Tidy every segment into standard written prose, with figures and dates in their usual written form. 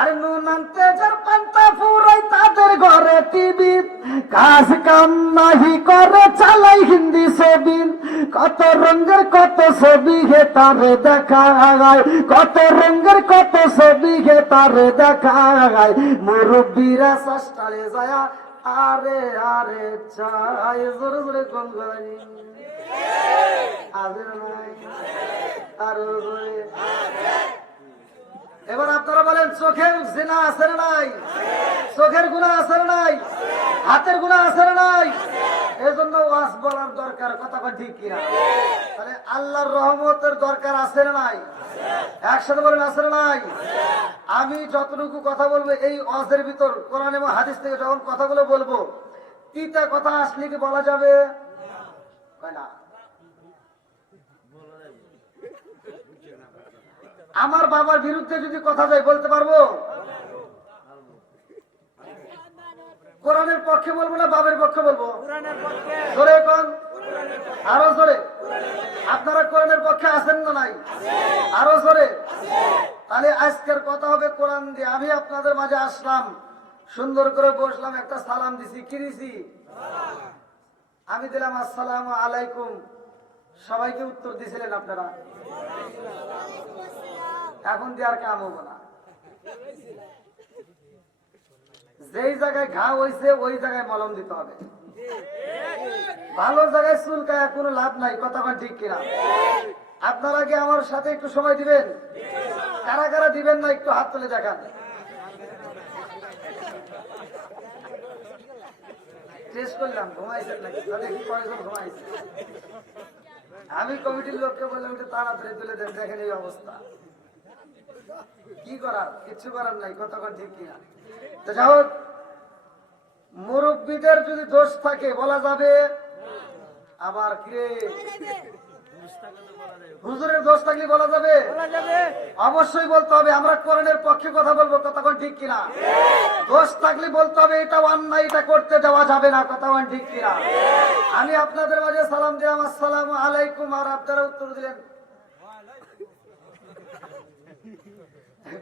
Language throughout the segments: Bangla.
আর নুন আনতে যার পান্তা ফুরাই তাদের ঘরে টিভি, কাজ কাম নাহি করে চালাই হিন্দি ছবি, কত রঙের কত ছবি হে তারে দেখায়, কত রঙের কত ছবি হে তারে দেখায়, মুরব্বীরা সাস্টালে যায় আরে আরে চাই জোরে জোরে কোন গাই আরে নাই আরে জোরে। এবার আপনারা বলেন চোখের জিনা আছে না নাই, চোখের গুনাহ আছে না নাই, হাতের গুনাহ আছে না নাই, এজন্য ওয়াজ বলার দরকার, কথা কন ঠিক কিনা? তাহলে আল্লাহর রহমতের দরকার আছে না নাই? একসাথে বলেন আছে না নাই? আমি যতটুকু কথা বলবো এই ওয়াজের ভিতর কোরআন এবং হাদিস থেকে যখন কথাগুলো বলবো, তিতা কথা আসলে কি বলা যাবে? না। আমার বাবার বিরুদ্ধে যদি কথা যায় বলতে পারবো? কোরআনের পক্ষে বলবো না বাবার পক্ষে বলবো? জোরে এখন আরো জোরে। আপনারা কোরআনের পক্ষে আছেন না নাই? আরো জোরে। তাহলে আজকের কথা হবে কোরআন দিয়ে। আমি আপনাদের মাঝে আসলাম, সুন্দর করে বসলাম, একটা সালাম দিছি। কি দিছি? আমি দিলাম আসসালামু আলাইকুম, সবাইকে উত্তর দিছিলেন আপনারা। এখন দেওয়ার কাম হবো না। যেই জায়গায় ঘা হয়েছে ওই জায়গায় মলম দিতে হবে। ভালো জায়গায় চুলকায় কোনো লাভ নাই, কথা ঠিক কিনা? আপনারা কি আমার সাথে একটু সময় দিবেন? কারা কারা দিবেন না একটু হাত তুলে দেখান। টেস্ট করলাম ঘুমাইছেন নাকি, দেখি কয়জন ঘুমাইছে। আমি কমিটির লোককে বললাম একটু তাড়াতাড়ি তুলে দেন, দেখেন এই অবস্থা। কি করার, কিছু করার নাই, কতক্ষণ ঠিক কিনা? তো যাই হোক, মুরব্বীদের যদি দোষ থাকে বলা যাবে, আবার কিরে হুজুরের দোষ থাকলে বলা যাবে? অবশ্যই বলতে হবে। আমরা কোরআনের পক্ষে কথা বলবো, কতক্ষণ ঠিক কিনা? দোষ থাকলে বলতে হবে এটা অন্যায়, এটা করতে দেওয়া যাবে না, কতক্ষণ ঠিক কিনা? আমি আপনাদের মাঝে সালাম দিলাম আসসালামু আলাইকুম, আর আপনারা উত্তর দিলেন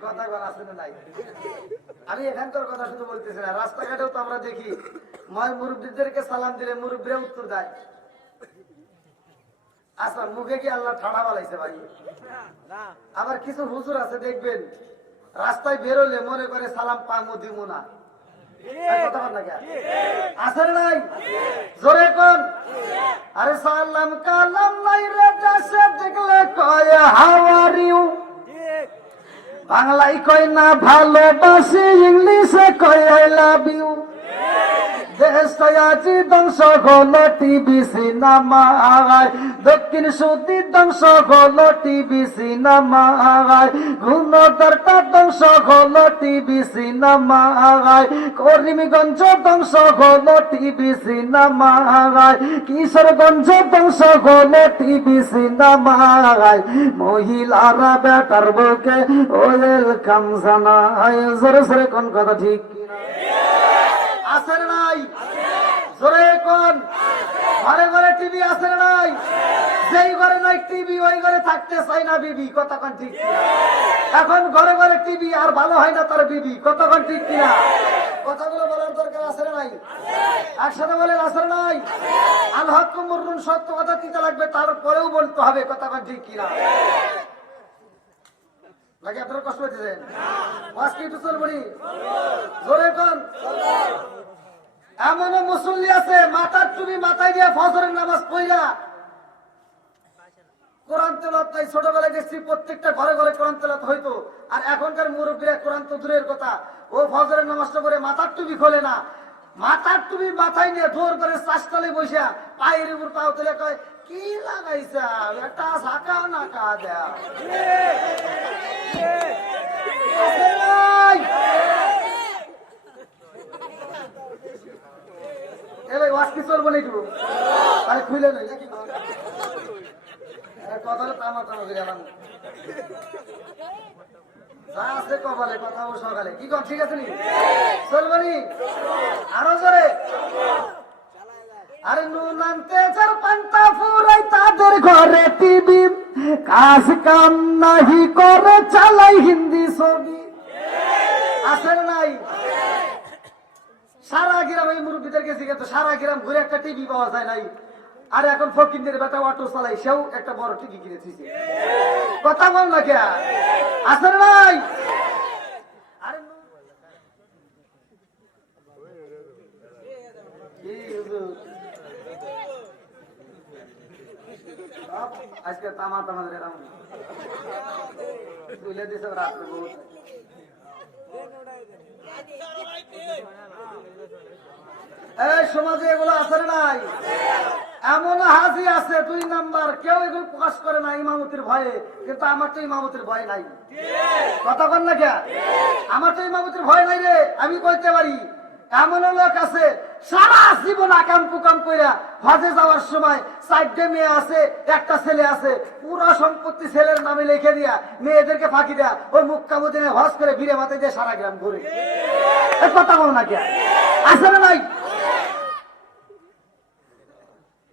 কথা আছে না নাই? আমি এখানকার কথা শুধু বলতেছি না, রাস্তাঘাটেও তো আমরা দেখি মুরব্বীদেরকে সালাম দিলে মুরব্বীরা উত্তর দেয়। আচ্ছা, মুখে কি আল্লাহ ঠাড়া বালাইছে ভাই? আবার কিছু হুজুর আছে দেখবেন রাস্তায় বেরোলে মনে করে সালাম পামু দিমু না, আছে নাই? জোরে কোন? আরে সালাম কালাম নাই রে, দেশে দেখলে কয় হাউ আর ইউ, বাংলায় কয় না ভালোবাসি, ইংলিশে কয় আই লাভ ইউ। দেশটায়াজি ধ্বংস হলো টিভি সিনেমায়, দক্ষিণ সুদী ধ্বংস হলো টিভি সিনেমায়, গুণদরটা ধ্বংস হলো টিভি সিনেমায়, করিমগঞ্জ ধ্বংস হলো টিভি সিনেমায়, কিশোরগঞ্জ ধ্বংস হলো টিভি সিনেমায়, মহিলারা বেটার বুকে ওয়েলকাম জানায়। জোরে জোরে কোন কথা ঠিক কিনা? আছে না নাই? জোরে কোন? ঘরে ঘরে টিভি আছে না নাই? যেই ঘরে নাই টিভি ওই ঘরে থাকতে চাই না বিবি, কতক্ষণ ঠিক কিনা? এখন ঘরে ঘরে টিভি আর ভালো হয় না তার বিবি, কতক্ষণ ঠিক কিনা? কথাগুলো বলার দরকার আছে না নাই? একসাথে বলেন আছে না নাই? আল হক মুররুন, সত্য কথা দিতে লাগবে, তারপরেও বলতে হবে, কতক্ষণ ঠিক কিনা? লাগে আপনারা কষ্ট পেয়েছেন? ওয়াজ কি একটু চলবনি? জোরে কোন? এমন মুসল্লি আছে মাথার চুরি মাথায় দিয়ে ফজরের নামাজ পড়া কোরআন তেলাওয়াত নাই। ছোটবেলায় দেখছি প্রত্যেকটা ঘরে ঘরে কোরআন তেলাওয়াত হইতো, আর এখনকার মুরব্বীরা কোরআন তো দূরের কথা, ও ফজরের নামাজটা করে মাথার টুপি খোলে না, মাথার টুপি মাথায় নিয়ে জোর করে চাষতলে বসে পায়ের উপর পাও তুলে কয় কি লাগাইছা একটা শাখা না কা দেয়া। এবার ওয়াজ কি চলবো না একটু? তাহলে খুলে নই নাকি কথাটা তামা তামা করে গেলাম। যা আছে কপালে কথা ও সকালে কি কর, ঠিক আছে নি? চলবো নি? আরো জোরে। আরে নুন আনতে যার পান্তা ফুরাই তাদের ঘরে টিভি, কাজ কাম নাহি করে চালাই হিন্দি ছবি, আছে না নাই? সারা গ্রাম এই মুরব্বীদের গেছি কিন্তু সারা গ্রাম ঘুরে একটা টিভি পাওয়া যায় নাই। আর এখন ফকিরদের বেটা অটো চালাই, সেও একটা বড় টিভি কিনেছি। কথা বল না কে? আছে না নাই? আজকে তামা তামাদের এরকম তুলে দিছে রাত্রে বহুত। এই সমাজে এগুলো আছে নাই? এমন হাজি আছে 2 নাম্বার, কেউ এগুলো প্রকাশ করে না ইমামতির ভয়ে, কিন্তু আমার তো ইমামতির ভয় নাই। কথা বল না কে? আমার তো ইমামতির ভয় নাই রে, আমি কইতে পারি। এমন লোক আছে সারা জীবন আকাম কুকাম কইরা হজে যাওয়ার সময় 4টে মেয়ে আছে, একটা ছেলে আছে, পুরো সম্পত্তি ছেলের নামে লিখে দিয়া মেয়েদেরকে ফাঁকি দেয়া ওই মক্কা মদিনা হজ করে ভিড়ে মাথায় দিয়ে সারা গ্রাম ঘুরে। কথা বল না কে? আছে না নাই?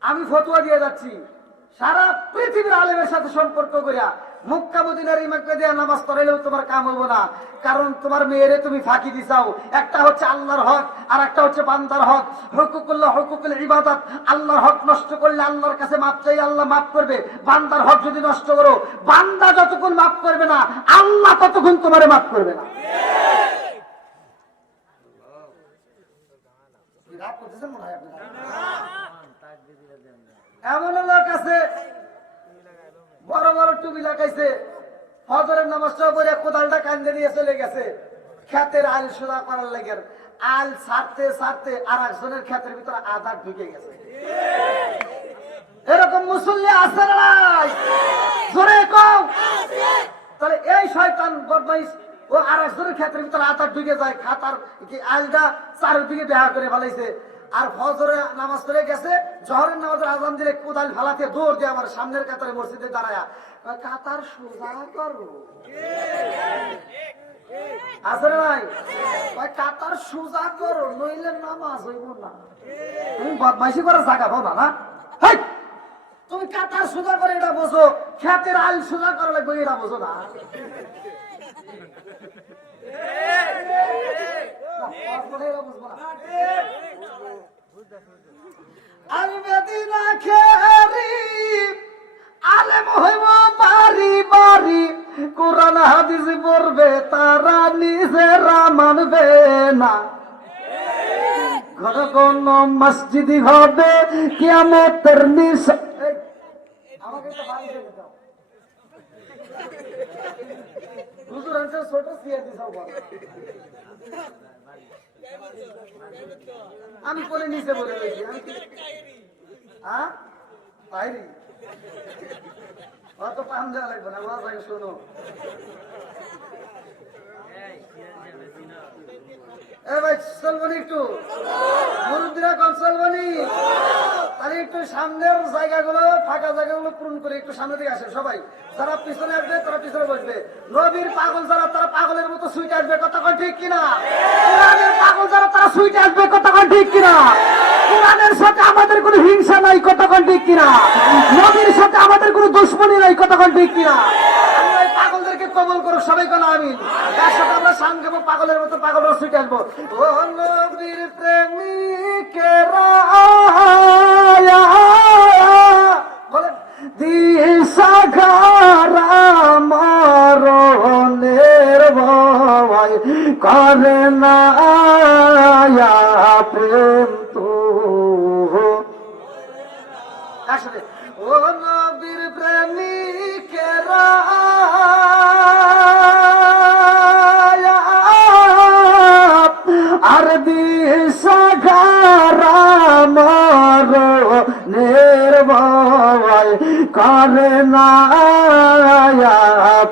আমি ফতোয়া দিয়ে যাচ্ছি, সারা পৃথিবীর আলেমের সাথে সম্পর্ক করিয়া মক্কা মদিনার ইমামকে দিয়ে নামাজ পড়াইলেও তোমার কাম হইব না। কারণ তোমার মেয়েরে তুমি ফাঁকি দিছাও। একটা হচ্ছে আল্লাহর হক, আর একটা হচ্ছে বান্দার হক। হুকুকুল্লাহ, হুকুকুল ইবাদত। আল্লাহর হক নষ্ট করলে আল্লাহর কাছে মাপ চাই, আল্লাহ মাফ করবে। বান্দার হক যদি নষ্ট করো, বান্দা যতক্ষণ মাফ করবে না, আল্লাহ ততক্ষণ তোমারে মাফ করবে না। এমন লোক আছে বড় বড় টুপি লাগাইছে, ফজরের নামাজটা পড়ে কোদালটা কান্দে দিয়ে চলে গেছে ক্ষেতের আল সোজা করার লাগে। আল ছাড়তে ছাড়তে আর একজনের ক্ষেতের ভিতরে আদার ঢুকে গেছে। এরকম মুসল্লি আছে না নাই? জোরে কও। তাহলে এই শয়তান বদমাইশ ও আর একজনের ক্ষেতের ভিতরে আদার ঢুকে যায়, খাতার আলটা চারিদিকে দেখা করে ফেলাইছে। আর ফজরের নামাজ পড়ে গেছে, জহরের নামাজের আজান দিলে কোদাল ফালাতে দৌড় দিয়ে আমার সামনের কাতারে মসজিদে দাঁড়ায়া কাতার সোজা করো। আছে না নাই? কাতার সোজা করো, নইলে নামাজ হইব না। তুমি বদমাইশি করার জায়গা পাও না। তুমি কাতার সোজা করে এটা বোঝো, ক্ষেতের আল সোজা করা লাগবে এটা বোঝো না। আলমেদিনা খেরি আলেম হইব বাড়ি বাড়ি, কোরআন হাদিস পড়বে তারা নিজেরা মানবে না। ঘর কোন মসজিদ হবে কিয়ামতের নিশান। আমাকে তো বাড়ি যেতে দাও। হুজুর আনছে ছোট সিয়ার দিছাও বল। আমি করে নিচে বলে রয়েছি। আমি হ্যাঁ বাইরে অত পাম দেওয়া লাগবে না। ওয়াজ আগে শোনো। ভাই চলবনি একটু, মুরব্বীরা কম চলবনি। তাহলে একটু সামনের জায়গাগুলো, ফাঁকা জায়গাগুলো পূরণ করে একটু সামনে দিকে আসে সবাই। যারা পিছনে আসবে তারা পিছনে বসবে। নবীর পাগল যারা তারা পাগলের মতো সুইটে আসবে, কথা কয় ঠিক কিনা? কোরআনের পাগল যারা তারা সুইটে আসবে, কথা কয় ঠিক কিনা? কোরআনের সাথে আমাদের কোনো হিংসা নাই, কথা কয় ঠিক কিনা? নবীর সাথে আমাদের কোনো দুশ্মনী নাই, কথা কয় ঠিক কিনা? পাগলদেরকে কবল করো সবাই, কেন আমি তার সাথে আমরা সাংঘাবো, পাগলের মতো পাগল সুইটে আসবো। ও নবীর প্রেমিকেরা বলেন দিশাহারা মরণের ভয় করে না প্রেম তো। আসলে ও নবীর প্রেমিকেরা আর দিশাহারা মরণের ভয় করে না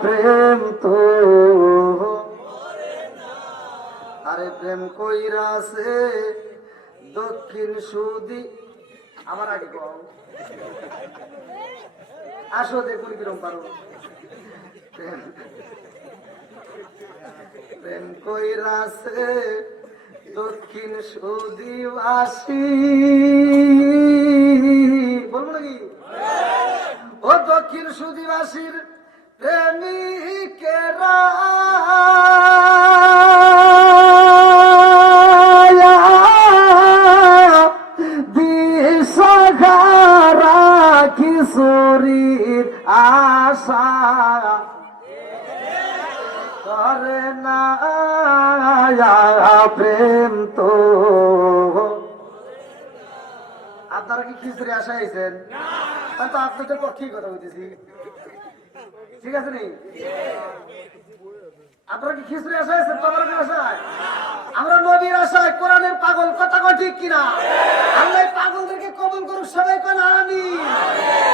প্রেম তো। আরে প্রেম কইরাছে দক্ষিণ সুদি। আমার আগে কও, আসো দেখুন কিরম পারো। প্রেম কইরাছে দক্ষিণ সুদিবাসী, বলবো নাকি? ও দক্ষিণ সুদিবাসীর প্রেমিকেরা চুরির আশা করে না প্রেম তো। আপনারা কি খিচুড়ি আশা হয়েছেন? তো আপনাদের পক্ষেই কথা বলতেছি, ঠিক আছে নি? আপনারা কি খিচুড়ি আশা হয়েছেন? তোমার আশায় আমরা নবীর আশায়, কোরআনের পাগল, কথা কয় ঠিক কিনা? আল্লাহ পাগলদেরকে কবুল করুক, সবাই কোন আমিন,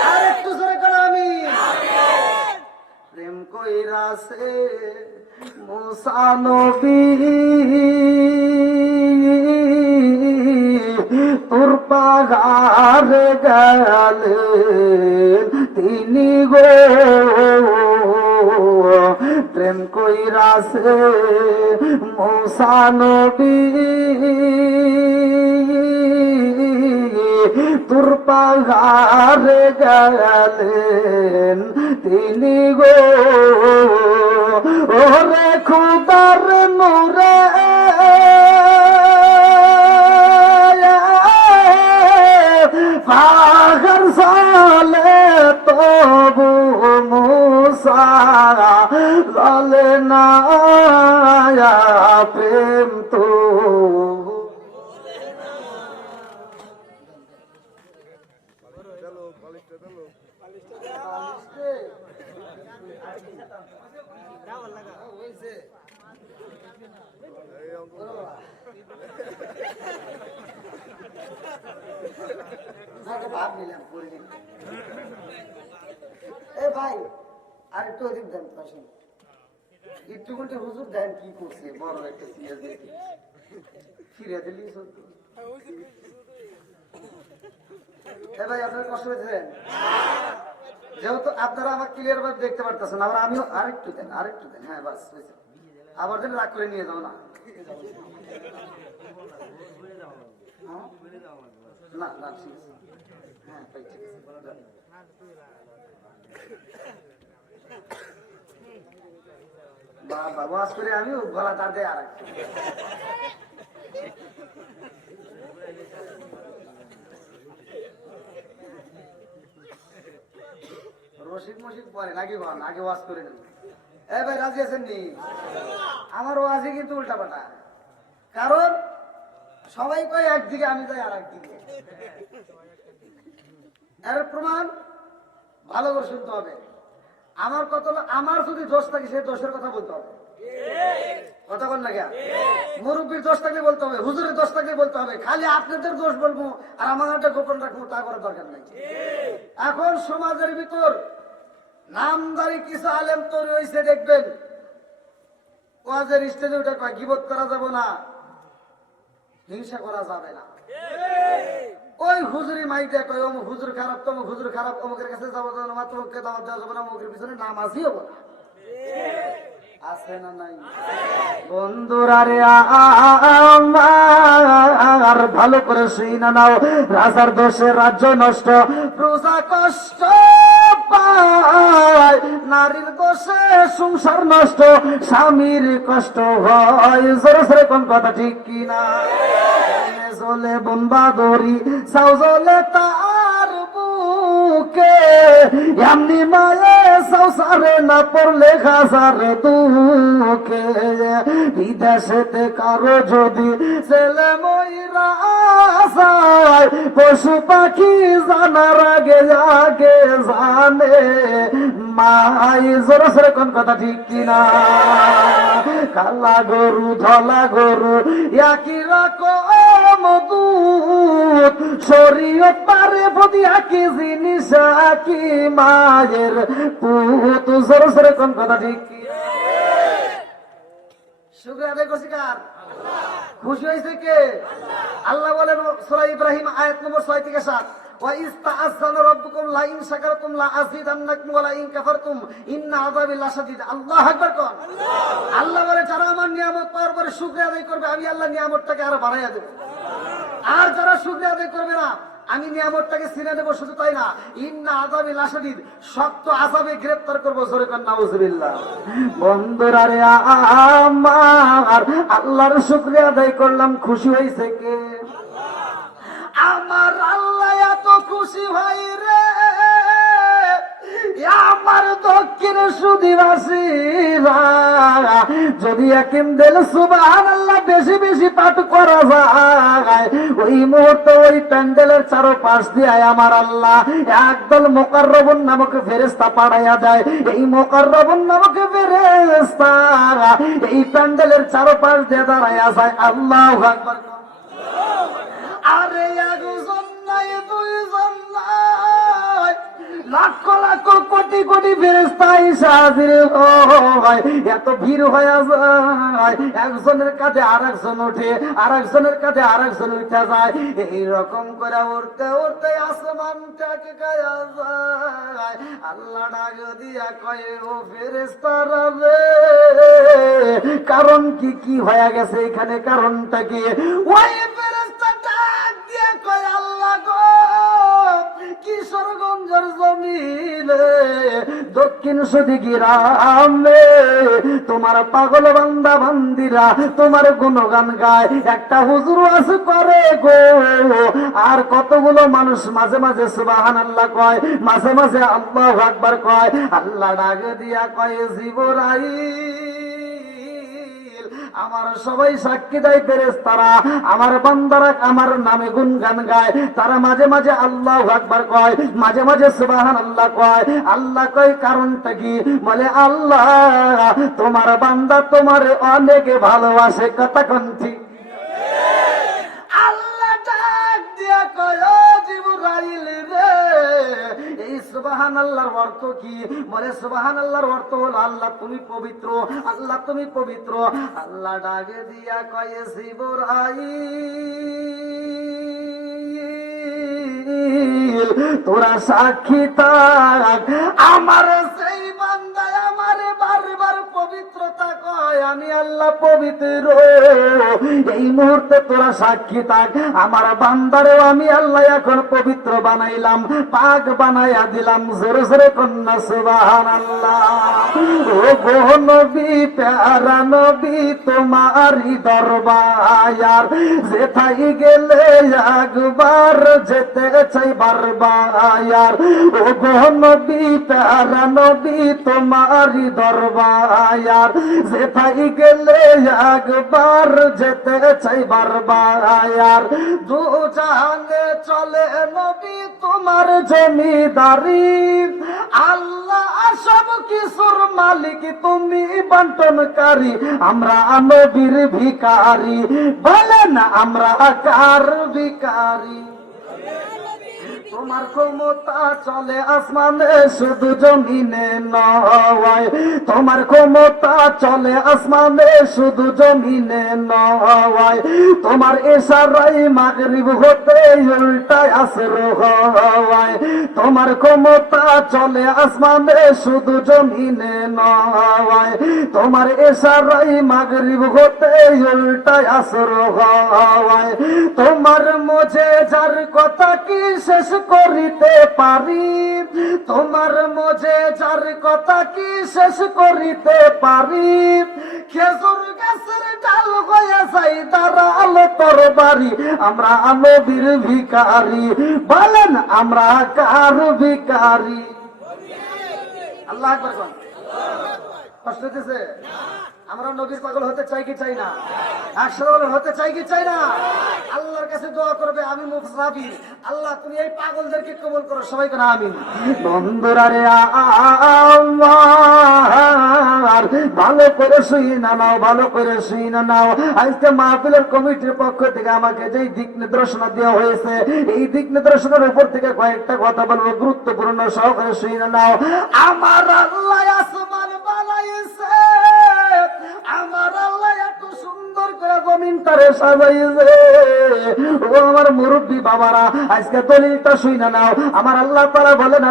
আর একটু জোরে কোন আমিন। প্রেম কইরাছে মুসা নবী তোর পাগারে গেলেন তিনি গো, প্রেম কইরাছে মুসা নবী তোর পাগারে গেলেন তিনি গো, ওরে খুদার নূরে পাগর সালে তবু মুসা লালে না প্রেম তো। ভাই আর একটু অধিক দেন, পাশেন একটু করে হুজুর দেন কি করছে, বড় একটা ফিরে দিলি। ভাই আপনার কষ্ট হয়েছেন, যেহেতু আপনারা আমার ক্লিয়ার ভাবে দেখতে পারতেছেন, আবার আমিও আরেকটু দেন, আরেকটু দেন। হ্যাঁ বাস হয়েছে, আবার যেন রাগ করে নিয়ে যাও না। না না ঠিক আছে, হ্যাঁ তাই ঠিক আছে। বাবা ওয়াজ করে আমিও গলা তার দেয় আর রশিদ মশিদ পরে নাকি বল, আগে ওয়াজ করে নেব। ভাই রাজি আছেন নি? আমার ওয়াজে কিন্তু উল্টা পাল্টা, কারণ সবাই কয় একদিকে, আমি যাই আর একদিকে। এর প্রমাণ ভালো করে শুনতে হবে। আমার কথা হলো, আমার যদি দোষ থাকে সেই দোষের কথা বলতে হবে, কথা বল না কেন? মুরব্বীর দোষ থাকলে বলতে হবে, হুজুরের দোষ থাকলে বলতে হবে। খালি আপনাদের দোষ বলবো আর আমার একটা গোপন রাখবো, তা করার দরকার নাই। এখন সমাজের ভিতর নামদারি কিছু আলেম তৈরি হয়েছে, দেখবেন ওয়াজের স্টেজে ওটা কয় গীবত করা যাবে না, হিংসা করা যাবে না। ওই হুজুরি মাইতে কয় অমুক হুজুর খারাপ, তমুক হুজুর খারাপ, অমুকের কাছে যাবো না, তোমাকে দাওয়াত দেওয়া যাবে না, অমুকের পিছনে নামাজই হবো না। আছে না নাই? বন্ধুরা রে আর ভালো করে শুই না নাও, রাজার দোষে রাজ্য নষ্ট, প্রজা কষ্ট পায়, নারীর দোষে সংসার নষ্ট, স্বামীর কষ্ট হয়। জোরে জোরে কোন কথা ঠিক কিনা? জলে বনবাদরি সাউ জলে তার বুকে, এমনি মায়ে সংসারে না পড়লে হাজার দুঃখে। বিদেশেতে কারো যদি ছেলে ময়রা যায়, পশু পাখি জানার আগে আগে জানে মাই। জোরে জোরে কোন কথা ঠিক কিনা? কালা গরু ধলা গরু একই রকম দুধ, শরীয়ত পারে প্রতি একই জিনিস কি মায়ের পুত। জোরে জোরে কোন কথা ঠিক কিনা? শুকরিয়া আদায় করছি কার? খুশি হয়েছে কে? আল্লাহ বলেন সূরা ইব্রাহিম আয়াত নম্বর 6 থেকে 7, ওয়া ইস্তাআযানা রাব্বুকুম লা ইন শাকারতুম লা আযীদান্নাকুম ওয়া লা ইন কাফারতুম ইন্না আযাবি লাশাদীদ। আল্লাহু আকবার কোন। আল্লাহ বলে যারা আমার নিয়ামত পাওয়ার পরে শুকরিয়া আদায় করবে, আমি আল্লাহ নিয়ামতটাকে আরো বাড়াইয়া দেব। আর যারা শুকরিয়া আদায় করবে না, আমি নিয়ামতটাকে ছিনে দেবো। শুধু তাই না, ইন্না আযাবি লাশাদীদ, শক্ত আযাবে গ্রেফতার করব। জোরে কোন নাউযুবিল্লাহ। বন্ধুরা রে আমার আল্লাহর শুকরিয়া আদায় করলাম, খুশি হয়েছে কে? আমার আল্লাহ এত খুশি হয় রে আমার দক্ষিণ সুদিবাসীরা যদি একিম দিল সুবহানাল্লাহ বেশি বেশি পাঠ করা যায়, ওই মুহূর্তে ওই প্যান্ডেলের চারপাশ দিয়ে আমার আল্লাহ একদল মুকাররবুন নামক ফেরেশতা পাঠাইয়া দেয়। এই মুকাররবুন নামক ফেরেশতা এই প্যান্ডেলের চারপাশ দিয়ে দাঁড়াইয়া যায়। আল্লাহু আকবার। আরে একজন নাই, দুইজন নাই, লক্ষ লক্ষ কোটি কোটি ফেরেশতা এসে হাজির হয়। এত ভিড় হয়ে যায়, একজনের কাঁধে আরেকজন ওঠে, আরেকজনের কাঁধে আরেকজন উঠে যায়। এইরকম করে উঠতে উঠতে আসমানটাকে গায়া যায়। আল্লাহ ডাক দিয়া কয়, ও ফেরেশতারা রে, কারণ কি কি হয়ে গেছে এখানে, কারণটা কি? ওই ফেরেশতা ডাক দিয়া কয়, আল্লাহ গো, কিশোরগঞ্জের জমিনে দক্ষিণ সুদি গ্রামে তোমার পাগল বান্দা বান্দিরা তোমার গুণগান গায়। একটা হুজুর আছে করে গো, আর কতগুলো মানুষ মাঝে মাঝে সুবহানাল্লাহ কয়, মাঝে মাঝে আল্লাহু আকবার কয়। আল্লাহ ডাক দিয়া কয়, জিবরাইল, আমার সবাই সাক্ষী দেয় ফেরেশতারা আমার বান্দারা আমার নামে গুণগান গায়। তারা মাঝে মাঝে আল্লাহু আকবার কয়, মাঝে মাঝে সুবহানাল্লাহ কয়। আল্লাহ কয়, কারণটা কি? বলে, আল্লাহ তোমার বান্দা তোমার অনেক ভালোবাসে। কথা কোন ঠিক? আল্লাহ ডাক দিয়া কয়, ও জিবরাইল রে, এই সুবহানাল্লাহর অর্থ কি? বলে, সুবহানাল্লাহর অর্থ হলো আল্লাহ তুমি পবিত্র, আল্লাহ তুমি পবিত্র। আল্লাহ ডাক দিয়া কয়, জিবরাইল তোরা সাক্ষী থাক, আমার সেই বান্দায় আমারে বারবার পবিত্রতা কয়, আমি আল্লাহ পবিত্র। এই মুহূর্তে তোরা সাক্ষী থাক, আমার বান্দারেও আমি আল্লাহ এখন পবিত্র বানাইলাম, পাক বানাইয়া দিলাম। জোরে জোরে কন্যা সুবহানাল্লাহ। ও গো নবী, প্যারা নবী, তোমারই দরবার যেথায় গেলে একবার যেতে চাই বারবার। ও গো নবী, প্যারা নবী, তোমারই দরবার যেথায় গেলে একবার যেতে চাই বারবার। দু জাহানে চলে নবী তোমার জমিদারি, আল্লাহ সব কিছুর মালিক, তুমি বন্টনকারী। আমরা নবীর ভিখারি, বলেন আমরা কার ভিখারি? তোমার ক্ষমতা চলে আসমানে শুধু জমিনে নয়, তোমার ক্ষমতা চলে আসমানে শুধু জমিনে নয়। তোমার ইশারায় মাগরিব হতে উল্টায় আসর হয়। তোমার ক্ষমতা চলে আসমানে শুধু জমিনে নয়, তোমার ইশারায় মাগরিব হতে উল্টায় আসর হয়। তোমার মুজিজার কথা কি শেষ করিতে পারি? তোমার মুজিজার কথা কি শেষ করিতে পারি? খেজুর গাছের ডাল হয়ে যাই দাঁড়ালো তরবারি, আমরা নবীর ভিখারি, বলেন আমরা কার ভিখারি? আল্লাহু আকবার। কষ্ট হতেছে? আমরা নবীর পাগল হতে চাই কি চাই না? একসাথে হতে চাই কি চাই না? আল্লাহর কাছে দোয়া করবে, আমি মুফসাফির, আল্লাহ তুমি এই পাগলদেরকে কবুল করো। সবাই করে আমিন। বন্ধুরা রে, আর ভালো করে শুই না নাও, ভালো করে শুই না নাও। আজকে মাহফিলের কমিটির পক্ষ থেকে আমাকে যেই দিক নির্দেশনা দেওয়া হয়েছে, এই দিক নির্দেশনার উপর থেকে কয়েকটা কথা বলবো, গুরুত্বপূর্ণ সহকারে শুই না নাও। আমার আল্লাহ আসমান বানাইছে, আমার আল্লাহ এত সুন্দর করে জমিনটারে সাজাইছে। ও আমার মুরব্বী বাবারা, আজকে দলিলটা শুই না নাও। আমার আল্লাহ তাআলা বলেন,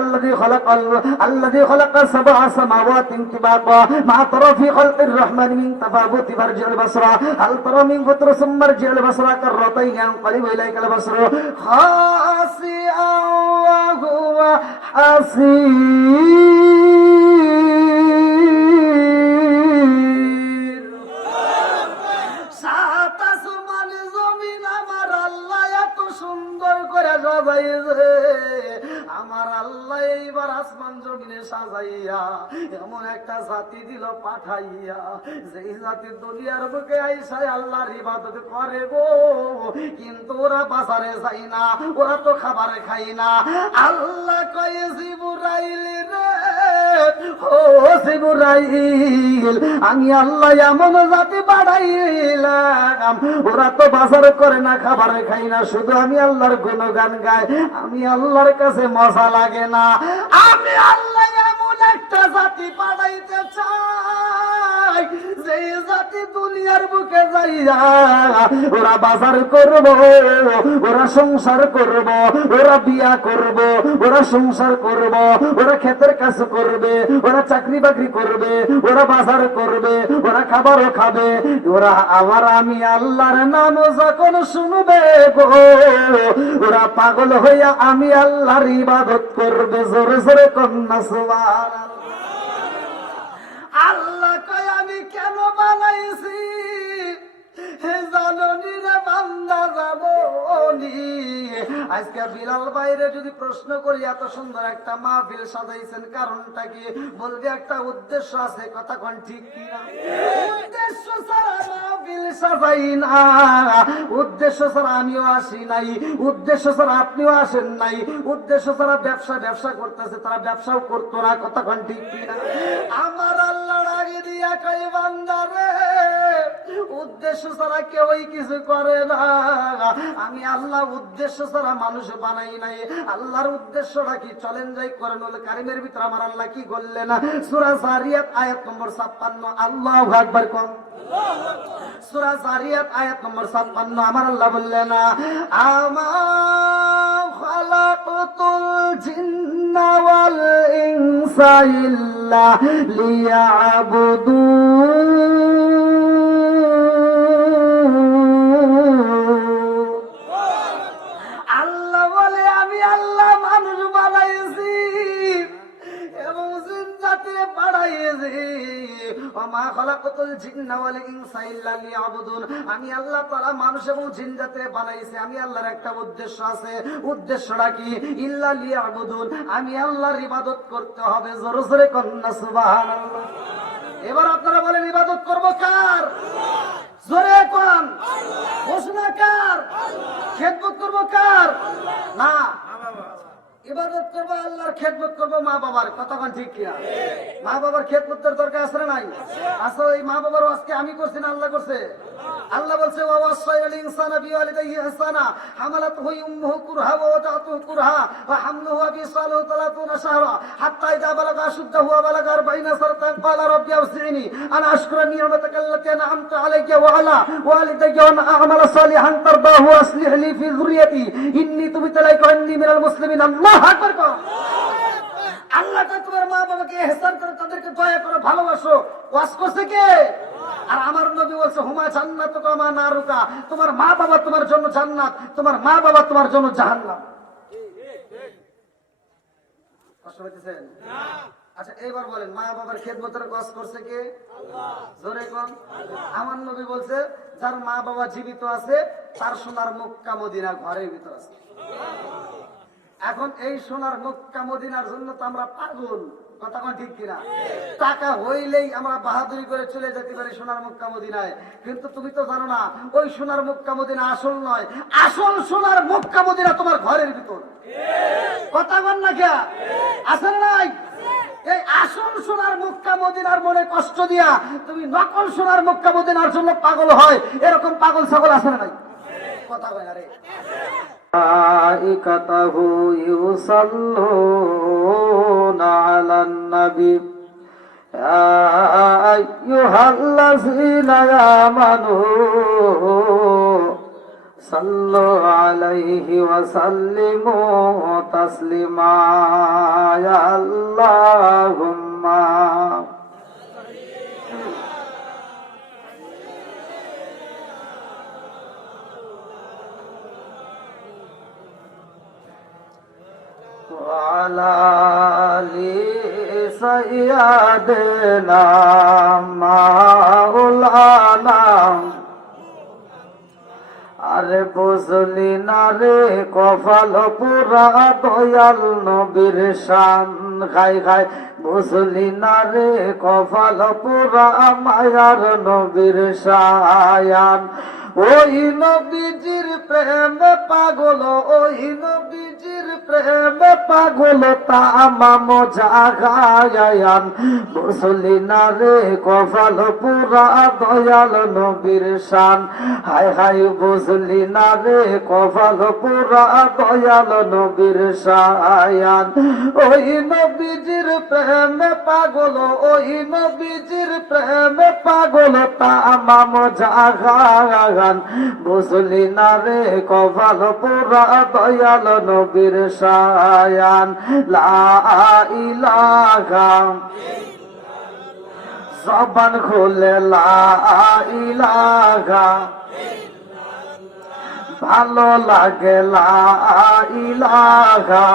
আল্লাযী খালাকা সাবআ সামাওয়াতিন তিবাকা মা তারা ফি খালকির রহমানি মিন তাফাউতি ফারজিল বাসরা হাল তারা মিন ফুতর সুম্মা রজিল বাসরা কাররাতাইন ইয়ানকালিবু ইলাইকাল বাসরু খাসিআন ওয়া হুয়া হাসির। সাত আসমান জমিন আমার আল্লাহ এত সুন্দর করে সাজাইছে। আমার আল্লাহ এইবার আসমান জমিনে সাজাইয়া এমন একটা জাতি দিল পাঠাইয়া, যেই জাতি দুনিয়ার বুকে আইসায় আল্লাহর ইবাদত করে গো, কিন্তু ওরা বাজারে যায় না, ওরা তো খাবারে খায় না। আল্লাহ কয়ে জিবরাইল রে, ও জিবরাইল, আমি আল্লাহ এমন জাতি বাড়াইলাম, ওরা তো বাজার করে না, খাবারে খাই না, শুধু আমি আল্লাহর গুণগান গায়, আমি আল্লাহর কাছে মজা লাগে না। আমি আল্লাহ এমন একটা জাতি পাঠাইতে চাই, যে জাতি দুনিয়ার বুকে যাইয়া ওরা বাজার করব, ওরা সংসার করব, ওরা বিয়া করব, ওরা সংসার করব, ওরা ক্ষেতের কাজ করবে, ওরা চাকরি বাকরি করবে, ওরা বাজার করবে, ওরা খাবারও খাবে, ওরা আবার আমি আল্লাহর নাম যখন শুনবে গো, ওরা পাগল হইয়া আমি আল্লাহর ইবাদত করবে। জোরে জোরে কন্যা সুবহানাল্লাহ। আল্লাহ কয় আমি কেন বানাইছি জাননি রে বান্দা, জাননি। আজকে বিলাল বাইরে যদি প্রশ্ন করি এত সুন্দর একটা মাহফিল সাজাইছেন, কারণটা কি? বলবে একটা উদ্দেশ্য আছে। কথা কোন ঠিক কিনা? উদ্দেশ্য ছাড়া মাহফিল সাজাই না, উদ্দেশ্য ছাড়া আমিও আসি নাই, উদ্দেশ্য ছাড়া আপনিও আসেন নাই, উদ্দেশ্য ছাড়া ব্যবসা করতেছে, তারা ব্যবসাও করতো না। কথা কোন ঠিক কিনা? আমার আল্লাহ আগে দিয়া কই বান্দা রে, উদ্দেশ্য ছাড়া কেউই কিছু করে না। আমি আল্লাহ উদ্দেশ্য ছাড়া মানুষ বানাই নাই। আল্লাহর উদ্দেশ্যটা কি? চলেন যাই কোরআনুল কারীমের ভিতরে আমার আল্লাহ কি বললেন? সূরা জারিয়াত আয়াত নম্বর 56। আল্লাহু আকবার কোন? সূরা জারিয়াত আয়াত নম্বর 56 আমার আল্লাহ বললেন, আমা খালাকতুল জিন্না ওয়াল ইনসা ইল্লা লিয়াবুদুন। আল্লাহ বলে আমি আল্লাহ মানুষ বানাইছি এবং জিন জাতিরে বাড়াইছি। ওমা খালাকাতুল জিন্না ওয়াল ইনসা ইল্লা লিয়াবুদুন। আমি আল্লাহ তাআলা মানুষ এবং জিন জাতিরে বানাইছি, আমি আল্লাহর একটা উদ্দেশ্য আছে। উদ্দেশ্যটা কি? ইল্লা লিয়াবুদুন, আমি আল্লাহর ইবাদত করতে হবে। জোরে জোরে কন্না সুবহানাল্লাহ। এবার আপনারা বলেন ইবাদত করব কার? জোরে কোন? ঘোষণা কার? খেদমত করব কার? না, ইবাদত করবো আল্লাহর, খেদমত করবো মা বাবার। কথা কোন ঠিক কিনা? মা বাবার খেদমতের দরকার আছে না নাই? আসলে এই মা বাবার আজকে আমি করছি না আল্লাহ করছে? আল্লাহ বলছে ওয়াসাইনাল ইনসানা বিওয়ালিদাইহি ইহসানা হামালাতহু উম্মুহু কুরহা ওয়া ওয়াদাতুহু কুরহা ওয়া হামলুহু ওয়া ফিসালুহু 30 শাহরা হাত্তা ইযা বালাগা আশুদ্দাহু ওয়া বালাগা 40 সানাতান ক্বালা রাব্বি আওসি'নি আন আশকুরা নি'মাতাকা আল্লাতী আন'আমতা আলাইয়া ওয়া আলা ওয়ালিদাইয়া ওয়া আ'মালা সালিহান তারদাহু ওয়া আসলিহ লি ফি যুররিয়াতি ইন্নী তুবতু ইলাইকা ইন্নী মিনাল মুসলিমিন। আল্লাহু আকবার। আল্লাহ তোমার মা বাবাকে ইহসান করো, তাদেরকে দয়া করো, ভালোবাসো। ওয়াজ করছে কে? আর আমার নবী বলছে হুমা জান্নাতুকা মা নারুকা, তোমার মা বাবা তোমার জন্য জান্নাত, তোমার মা বাবা তোমার জন্য জাহান্নাম। কষ্ট হইতেছে না? আচ্ছা এবার বলেন মা বাবার খেদমতের কাজ করছে কে? আল্লাহ। জোরে কোন? আমার নবী বলছে যার মা বাবা জীবিত আছে তার সোনার মক্কা মদিনা ঘরের ভিতর আছে। এখন এই সোনার মক্কা মদিনার জন্য তো আমরা পাগল। কথা কোন ঠিক কিনা? টাকা হইলেই আমরা বাহাদুরি করে চলে যেতে পারি সোনার মক্কা মদিনায়, কিন্তু তুমি তো জানো না ওই সোনার মক্কা মদিনা আসল নয়। আসল সোনার মক্কা মদিনা তোমার ঘরের ভিতর। কথা বল না কে? আছে নাই? এই আসল সোনার মক্কা মদিনার মনে কষ্ট দিয়া তুমি নকল সোনার মক্কা মদিনার জন্য পাগল হয়, এরকম পাগল ছাগল আছে না নাই? কথা বল আরে। মালাইকাতুহু ইউসাল্লুনা আলান নবী ইয়া আইয়ুহাল্লাযীনা আমানু সাল্লু আলাইহি ওয়া সাল্লিমু তাসলিমা। ইয়া আল্লাহুম্মা وعلى آل سيدنا مولانا। আরে বুঝলি না রে কপাল পুরা দয়াল নবীর শান খাই খাই বুঝলি না রে কপাল পুরা মায়ার নবীর শায়ান। ওই নবীজির প্রেমে পাগল, ওই নবীজির প্রেমে পাগল তামাম জাগায়ান। বুঝলি না রে কপাল পুরা দয়াল নবীর শান। হায় হায় বুঝলি না রে কপাল পুরা দয়াল নবীর শায়ান। ওই নবীজির প্রেমে পাগল, ওই নবীজির প্রেমে পাগল তামাম জাগায়ান। বুঝলি না রে কপাল পুরা দয়াল নবীর শায়ান। লা ইলাহা জবান খুলে লা ইলাহা, ভালো লাগে লা ইলাহা,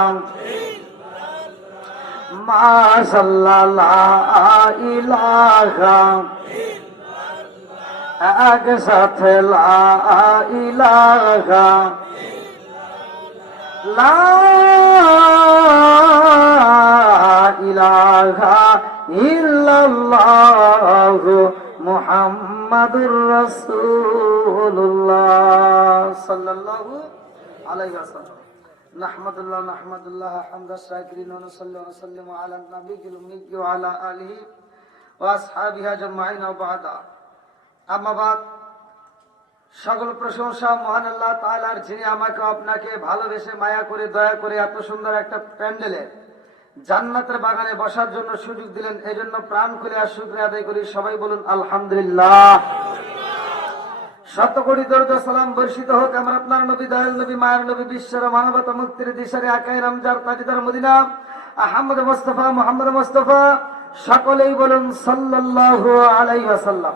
মাশাআল্লাহ লা ইলাহা, একসাথে লা ইলাহা, লা ইলাহা ইল্লাল্লাহু মুহাম্মাদুর রাসূলুল্লাহ সাল্লাল্লাহু আলাইহি ওয়াসাল্লাম। নাহমাদুল্লাহ নাহমাদুল্লাহ হামদাস শাকিরিন ওয়া নুসাল্লি ওয়া নুসাল্লিমু আলা নাবিয়িল উম্মি ওয়া আলা আলিহি ওয়া আসহাবিহি আজমাইন ওয়া বা'দা। আম্মা বাদ, সকল প্রশংসা মহান আল্লাহ তাআলার, যিনি আমাকে আপনাকে ভালোবেসে মায়া করে দয়া করে এত সুন্দর একটা প্যান্ডেলে জান্নাতের বাগানে বসার জন্য সুযোগ দিলেন। এজন্য প্রাণ খুলে আর শুকরিয়া আদায় করি। সবাই বলুন আলহামদুলিল্লাহ। শত কোটি দরুদ ও সালাম বর্ষিত হোক আমার আপনার নবী, দয়াল নবী, মায়ের নবী, বিশ্বের মানবতা মুক্তির দিশারি আকায়ে রমজার তাজদার মদিনা আহমদ মুস্তাফা মুহাম্মদ মুস্তাফা, সকলেই বলুন সাল্লাল্লাহু আলাইহি ওয়াসাল্লাম।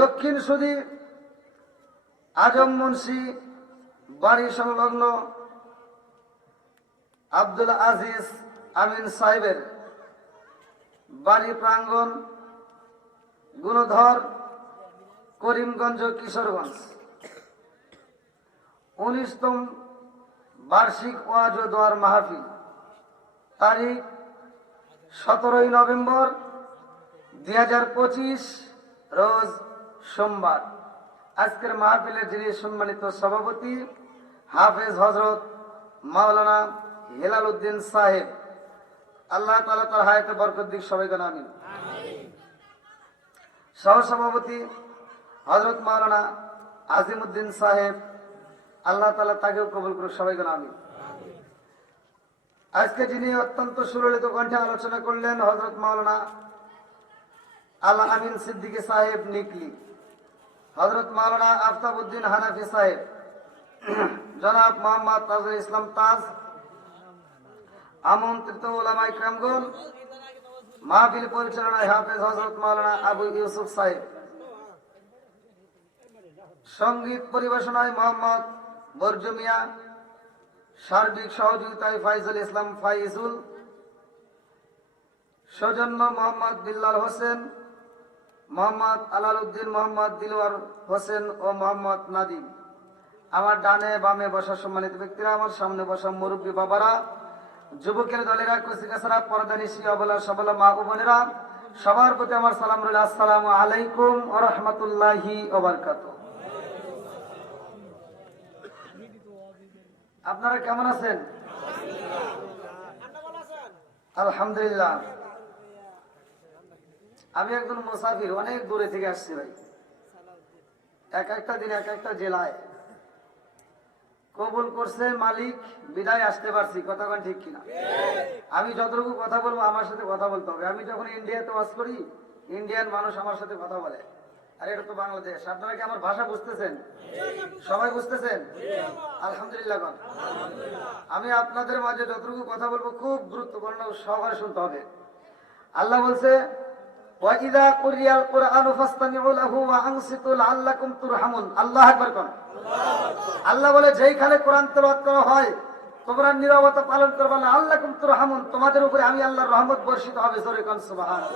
দক্ষিণ সুদী আজম মুন্সি বাড়ি সংলগ্ন আব্দুল আজিজ আমিন সাহেবের বাড়ি প্রাঙ্গণ, গুণধর, করিমগঞ্জ, কিশোরগঞ্জ, 19তম বার্ষিক ওয়াজ ও দোয়ার মাহফিল, তারিখ 17 নভেম্বর 2025, রোজ সোমবার। আজকের মাহফিলের যিনি সম্মানিত সভাপতি হাফেজ হযরত মাওলানা হেলাল উদ্দিন সাহেব, আল্লাহ তাআলা তার হায়াতে বরকত দিক, সবাই বলেন আমিন। সহসভাপতি হযরত মাওলানা আজিমউদ্দিন সাহেব, আল্লাহ তাআলা তাকেও কবুল করুক, সবাই বলেন আমিন। আজকে যিনি অত্যন্ত সুললিত কণ্ঠে আলোচনা করলেন হযরত মাওলানা আল আমিন সিদ্দিকী সাহেব নিকলি, হযরত মাওলানা আফতাবউদ্দিন হানাফি সাহেব, জনাব মোহাম্মদ তাজুল ইসলাম তাজ, আমন্ত্রিত উলামায়ে কেরামগণ, মাহফিল পরিচালনায় হাফেজ হযরত মাওলানা আবু ইউসুফ সাহেব, সঙ্গীত পরিবেশনায় মোহাম্মদ বরজু মিয়া, সার্বিক সহযোগিতায় ফাইজুল ইসলাম ফাইজুল, সৌজন্য মোহাম্মদ বিল্লাল হোসেন, মোহাম্মদ আলাল উদ্দিন, মোহাম্মদ দিলওয়ার হোসেন ও মোহাম্মদ নাদিম। আমার ডানে বামে বসা সম্মানিত ব্যক্তিরা, আমার সামনে বসা মুরব্বী বাবারা, যুবকের দলেরা, কচিকাছারা, পর্দানিশী, অবলা সবলা মা ও বোনেরা, সবার প্রতি আমার সালাম রইল। আসসালামু আলাইকুম ওয়া রাহমাতুল্লাহি ওয়া বারাকাতুহু। আপনারা কেমন আছেন? আলহামদুলিল্লাহ। আমি একজন মুসাফির, অনেক দূরে থেকে আসছি ভাই। এক একটা দিন এক একটা জেলায় কবুল করছে মালিক, বিদায় আসতে পারছি। কথা কোন ঠিক কিনা? আমি যতটুকু কথা বলবো আমার সাথে কথা বলতে হবে। আমি যখন ইন্ডিয়াতে ওয়াজ করি, ইন্ডিয়ান মানুষ আমার সাথে কথা বলে, আর এটা তো বাংলাদেশ। আপনারা কি আমার ভাষা বুঝতেছেন? সবাই বুঝতেছেন? আলহামদুলিল্লাহ। আমি আপনাদের মাঝে যতটুকু কথা বলবো খুব গুরুত্বপূর্ণ, সহকারে শুনতে হবে। আল্লাহ বলছে, ওয়াইদা কুরিয়াল কুরআনু ফাসতামিউ লাহু ওয়া আনসিতু লাআল্লাকুম তুরহামুন। আল্লাহু আকবার কোন। আল্লাহ বলে, যেইখানে কোরআন তেলাওয়াত করা হয় তোমরা নীরবতা পালন করবে, লাআল্লাকুম তুরহামুন, তোমাদের উপরে আমি আল্লাহর রহমত বর্ষিত হবে। জোরে কোন সুবহানাল্লাহ।